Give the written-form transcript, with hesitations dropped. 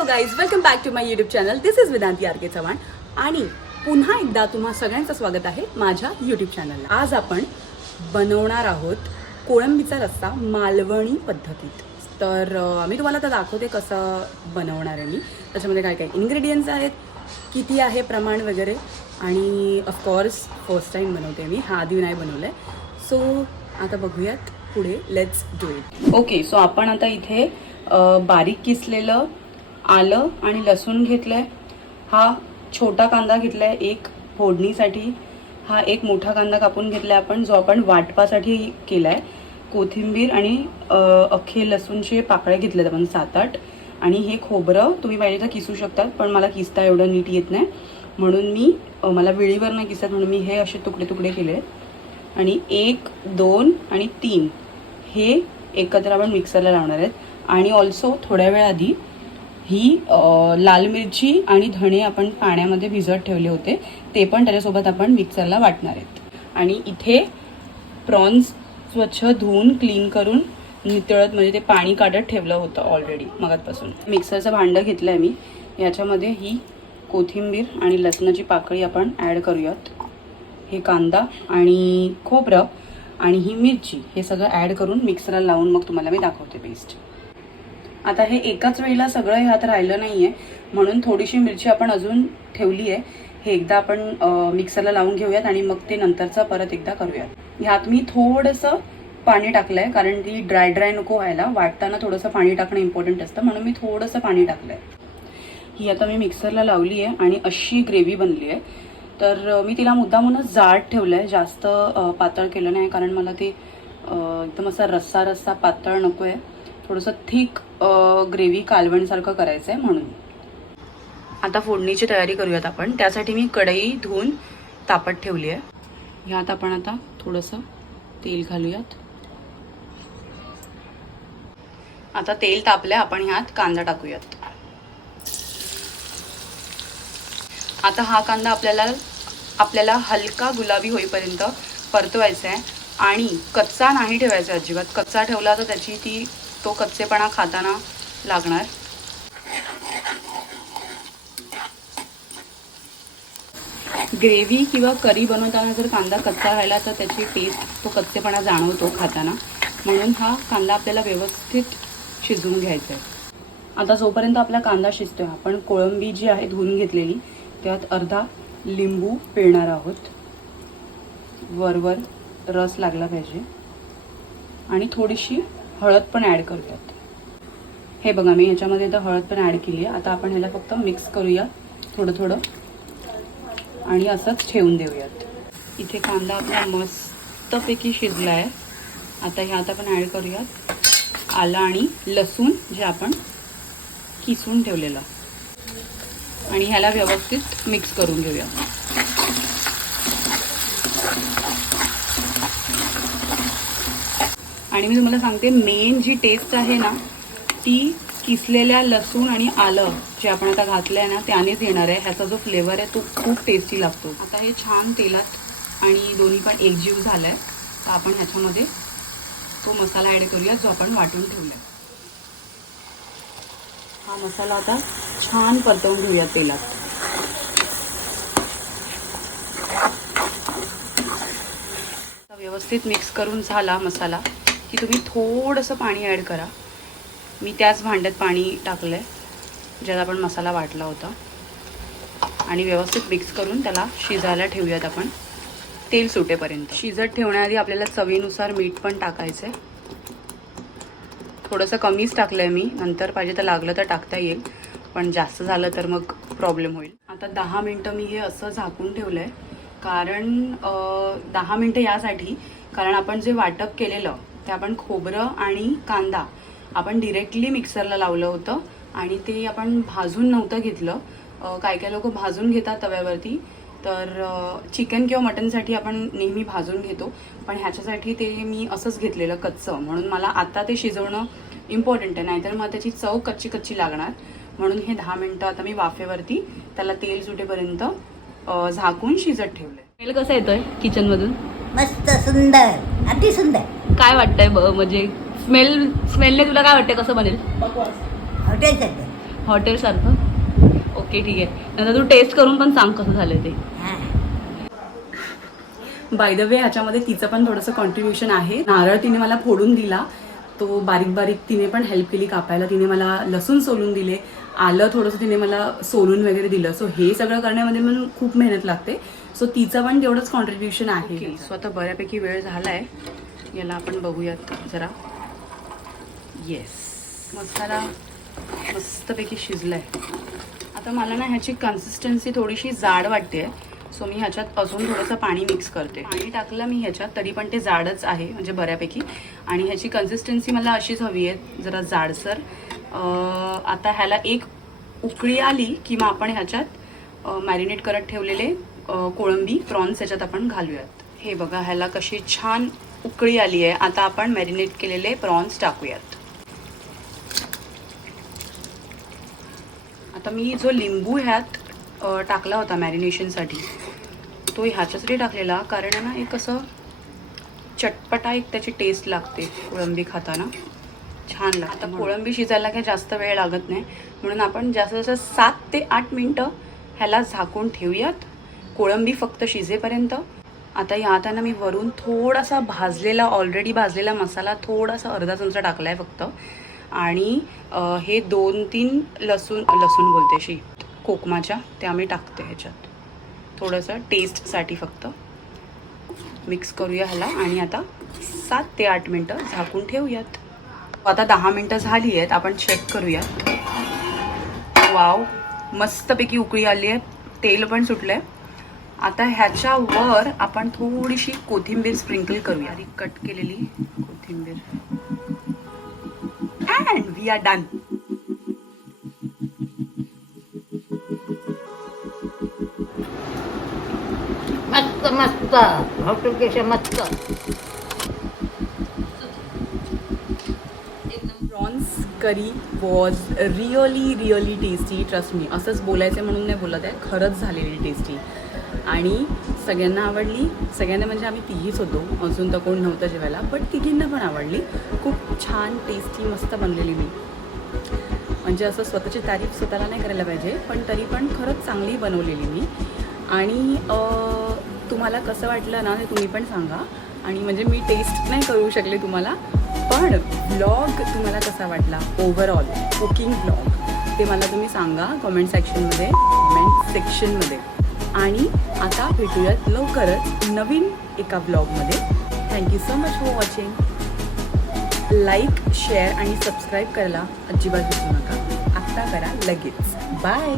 Hello guys, welcome back to my YouTube channel. This is Vedanti R K Chavan आणि पुन्हा एकदा तुम्हा सगळ्यांचं स्वागत आहे माझ्या यूट्यूब चॅनलला. आज आपण बनवणार आहोत कोळंबीचा रस्सा मालवणी पद्धतीत. तर मी तुम्हाला आता दाखवते कसं बनवणार आहे मी. त्याच्यामध्ये काय काय इन्ग्रेडियंट्स आहेत, किती आहे प्रमाण वगैरे, आणि ऑफकोर्स फर्स्ट टाईम बनवते मी, हा आधी नाही बनवलं आहे. सो आता बघूयात पुढे, let's do it. Okay, so आपण आता इथे बारीक किसलेलं आलं आणि लसूण घेतलंय. हा छोटा कांदा घेतलाय एक फोडणीसाठी. हा एक मोठा कांदा कापून घेतलाय आपण, जो आपण वाटपासाठी केलाय. कोथिंबीर आणि अख्खे लसूणचे पाकळ्या घेतलेत आपण 7-8. आणि हे खोबरं तुम्ही पाहिजे तर किसू शकतात, पण मला किसता एवढं नीट येत नाही म्हणून मला विळीवर नाही किसत, म्हणून मी हे असे तुकडे तुकडे केले. आणि 1, 2 आणि 3 हे एकत्र आपण मिक्सरला लावणार आहेत. आणि ऑल्सो थोड्या वेळ आधी ही लाल मिरची आणि धणे आपण पाण्यामध्ये भिजत ठेवले होते, ते पण त्याच्यासोबत आपण मिक्सरला वाटणार आहेत. आणि इथे प्रॉन्स स्वच्छ धुवून क्लीन करून नितळत, म्हणजे ते पाणी काढत ठेवलं होतं ऑलरेडी मगातपासून. मिक्सरचं भांडं घेतलं आहे मी. याच्यामध्ये ही कोथिंबीर आणि लसणाची पाकळी आपण ॲड करूयात. हे कांदा आणि खोबरं आणि ही मिरची हे सगळं ॲड करून मिक्सरला लावून मग तुम्हाला मी दाखवते पेस्ट. आता हे एकाच वेळेला सगळं ह्यात राहिलं नाही आहे, म्हणून थोडीशी मिरची आपण अजून ठेवली आहे. हे एकदा आपण मिक्सरला लावून घेऊयात आणि मग ते नंतरचं परत एकदा करूयात. ह्यात मी थोडंसं पाणी टाकलं आहे, कारण ती ड्राय नको व्हायला. वाटताना थोडंसं पाणी टाकणं इम्पॉर्टंट असतं, म्हणून मी थोडंसं पाणी टाकलं आहे. ही आता मी मिक्सरला लावली आहे आणि अशी ग्रेव्ही बनली आहे. तर मी तिला मुद्दामूनच जाड ठेवलं आहे, जास्त पातळ केलं नाही, कारण मला ते एकदम असा रस्सा पातळ नको आहे. थोडंसं थिक ग्रेव्ही कालवणसारखं करायचं आहे म्हणून. आता फोडणीची तयारी करूयात आपण. त्यासाठी मी कढई धुवून तापत ठेवली आहे. ह्यात आपण आता थोडंसं तेल घालूयात. आता तेल तापलंय, आपण ह्यात कांदा टाकूयात. आता हा कांदा आपल्याला हलका गुलाबी होईपर्यंत परतवायचा आहे आणि कच्चा नाही ठेवायचा अजिबात. कच्चा ठेवला तर तो कच्चेपणा खाताना लागणार. ग्रेव्ही किंवा करी बनवताना जर कांदा कच्चा राहिला तर त्याची टेस्ट, तो कच्चेपणा जाणवतो खाताना, म्हणून हा कांदा आपल्याला व्यवस्थित शिजवून घ्यायचा आहे. आता जोपर्यंत आपला कांदा शिजतोय, आपण कोळंबी जी आहे धुवून घेतलेली, त्यात अर्धा लिंबू पिळणार आहोत. वरवर रस लागला पाहिजे. आणि थोडीशी हळद पण ॲड करूयात. हे बघा, मी ह्याच्यामध्ये आता हळद पण ॲड केली आहे. आता आपण ह्याला फक्त मिक्स करूया थोडं आणि असंच ठेवून देऊयात. इथे कांदा आपला मस्तपैकी शिजला आहे. आता ह्यात आपण ॲड करूयात आलं आणि लसूण, जे आपण किसून ठेवलेलं, आणि ह्याला व्यवस्थित मिक्स करून घेऊया. आणि मी तुम्हाला सांगते, मेन जी टेस्ट आहे ना, ती किसलेल्या लसूण आणि आलं जे आपण आता घातलं आहे ना, त्यानेच येणार आहे. ह्याचा जो फ्लेवर आहे तो खूप टेस्टी लागतो. आता हे छान तेलात आणि दोन्ही पण एकजीव झालं आहे, तर आपण ह्याच्यामध्ये तो मसाला ॲड करूया जो आपण वाटून ठेवला आहे. हा मसाला आता छान परतवून घेऊया तेलात. व्यवस्थित मिक्स करून झाला मसाला की तुम्ही थोडंसं पाणी ॲड करा. मी त्याच भांड्यात पाणी टाकलं आहे ज्यात आपण मसाला वाटला होता. आणि व्यवस्थित मिक्स करून त्याला शिजायला ठेवूयात आपण तेल सुटेपर्यंत. शिजत ठेवण्याआधी आपल्याला चवीनुसार मीठ पण टाकायचं आहे. थोडंसं कमीच टाकलं आहे मी, नंतर पाहिजे तर लागलं तर टाकता येईल, पण जास्त झालं तर मग प्रॉब्लेम होईल. आता 10 मिनटं मी हे असं झाकून ठेवलं आहे. कारण 10 मिनटं यासाठी, कारण आपण जे वाटप केलेलं ते आपण खोबरं आणि कांदा आपण डिरेक्टली मिक्सरला लावलं होतं आणि ते आपण भाजून नव्हतं घेतलं. काही लोक भाजून घेतात तव्यावरती, तर चिकन किंवा मटनसाठी आपण नेहमी भाजून घेतो, पण ह्याच्यासाठी ते मी असंच घेतलेलं कच्चं, म्हणून मला आता ते शिजवणं इम्पॉर्टंट आहे, नाहीतर मग त्याची चव कच्ची लागणार. म्हणून हे 10 मिनटं आता मी वाफेवरती त्याला तेल सुटेपर्यंत झाकून शिजत ठेवलंय. स्मेल कसा येतोय किचनमधून? मस्त, सुंदर, अति सुंदर. काय वाटतंय, म्हणजे स्मेलने तुला काय वाटतंय, कसं बनेल? हॉटेल सारखं. हॉटेलसारखं. ओके ठीक आहे. नंतर तू टेस्ट करून पण सांग कसं झालं ते. हा. बाय द वे ह्याच्यामध्ये तिचं पण थोडंसं कॉन्ट्रीब्युशन आहे. नारळ तिने मला फोडून दिला, तो बारीक बारीक तिने पण हेल्प केली कापायला. तिने मला लसूण सोलून दिले, आलं थोडंसं तिने मला सोलून वगैरे दिलं. सो हे सगळं करण्यामध्ये पण खूप मेहनत लागते. सो तिचं पण तेवढंच कॉन्ट्रीब्युशन आहे. सो आता बऱ्यापैकी वेळ झालाय, याला आपण बघूयात जरा. येस, मसाला मस्तपैकी शिजलाय. आता मला ना ह्याची कन्सिस्टन्सी थोडीशी जाड वाटते, सो मी ह्याच्यात अजून थोडंसं पाणी मिक्स करते. पाणी टाकलं मी ह्याच्यात, तरी पण ते जाडच आहे म्हणजे बऱ्यापैकी. आणि ह्याची कन्सिस्टन्सी मला अशीच हवी आहे, जरा जाडसर. आता ह्याला एक उकळी आली की मग आपण ह्याच्यात मॅरिनेट करत ठेवलेले कोळंबी प्रॉन्स ह्याच्यात आपण घालूयात. हे बघा, ह्याला कशी छान उकळी आली आहे. आता आपण मॅरिनेट केलेले प्रॉन्स टाकूयात. आता मी जो लिंबू ह्यात टाकला होता मॅरिनेशनसाठी, तो ह्याच्यासाठी टाकलेला कारण ना एक असं चटपटा एक त्याची टेस्ट लागते कोळंबी खाताना, छान लागतं. आता कोळंबी शिजायला काही जास्त वेळ लागत नाही, म्हणून आपण जास्तीत जास्त 7 ते 8 मिनटं ह्याला झाकून ठेवूयात, कोळंबी फक्त शिजेपर्यंत. आता यात आहे ना मी वरून थोडासा भाजलेला, ऑलरेडी भाजलेला मसाला थोडासा अर्धा चमचा टाकला आहे फक्त. आणि हे 2-3 लसूण बोलते अशी कोकमाच्या, त्या मी टाकते ह्याच्यात थोडंसं टेस्टसाठी फक्त. मिक्स करूया ह्याला आणि आता 7 ते 8 मिनटं झाकून ठेवूयात. आता 10 मिनटं झाली आहेत, आपण चेक करूयात. वाव, मस्तपैकी उकळी आली आहे, तेल पण सुटलं आहे. आता ह्याच्यावर आपण थोडीशी कोथिंबीर स्प्रिंकल करूया, कट केलेली कोथिंबीर. And we are done. मस्त मस्त, हॉटेलपेक्षा मस्त. Prawns curry was really tasty. Trust me, असंच बोलायचं म्हणून नाही बोलत आहे, खरंच झालेली टेस्टी. आणि सगळ्यांना आवडली. सगळ्यांना म्हणजे आम्ही तिघीच होतो, अजून तर कोण नव्हतं जेवायला, बट तिघींना पण आवडली. खूप छान टेस्टी मस्त बनलेली मी. म्हणजे असं स्वतःची तारीफ स्वतःला नाही करायला पाहिजे, पण तरी पण खरंच चांगली बनवलेली मी. आणि तुम्हाला कसं वाटलं ना, ते तुम्ही पण सांगा. आणि म्हणजे मी टेस्ट नाही करू शकले तुम्हाला, पण व्लॉग तुम्हाला कसा वाटला ओव्हरऑल कुकिंग व्लॉग, ते मला तुम्ही सांगा कमेंट सेक्शनमध्ये. आणि आता भेटूयात लवकरच नवीन एका व्लॉगमध्ये. Thank you so much for watching. Like, share आणि सबस्क्राईब करायला अजिबात विसरू नका. आत्ता करा लगेच. बाय.